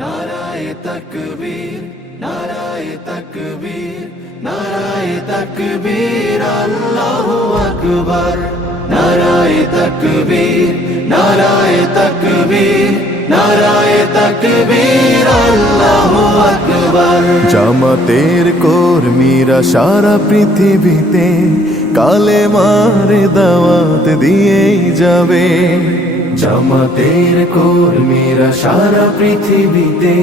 নারায়ে তাকবীর, নারায়ে তাকবীর, নারায়ে তাকবীর, আল্লাহু আকবার। নারায়ে তাকবীর, নারায়ে তাকবীর, নারায়ে তাকবীর, আল্লাহু আকবার। জামাতের কর্মীরা সারা পৃথিবীতে কালেমার দাওয়াত দিয়েই যাবে। জামাতের কর্মীরা সারা পৃথিবীতে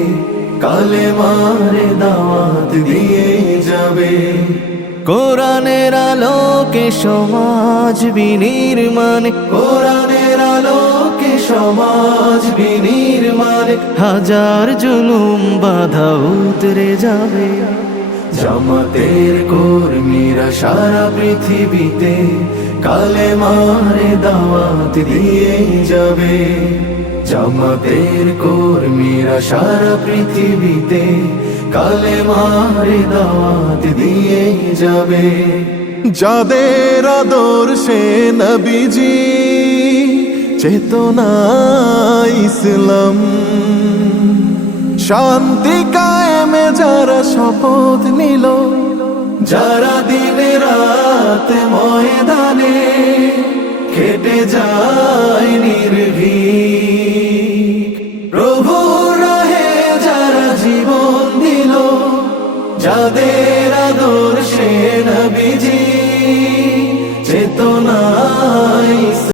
কালেমার দাওয়াত দিয়ে যাবে। কোরআনের আলোকে সমাজ বিনির্মাণ, কোরআনের আলোকে সমাজ বিনির্মাণ, হাজার জুলুম বাধা উতরে যাবে। জামাতের কর্মীরা সারা পৃথিবীতে কালেমার দাওয়াত দিয়ে যাবে। জামাতের কর্মীরা সারা পৃথিবীতে কালেমার দাওয়াত দিয়ে যাবে। যাদের আদর্শে নবীজি চেতনা ইসলাম, শান্তি কায়েমে যারা শপথ নিল, যারা দিনে রাত ময়দানে খেটে যায় নির্ভীক, প্রভু রাহে যারা জীবন দিল, যাদের আদর্শে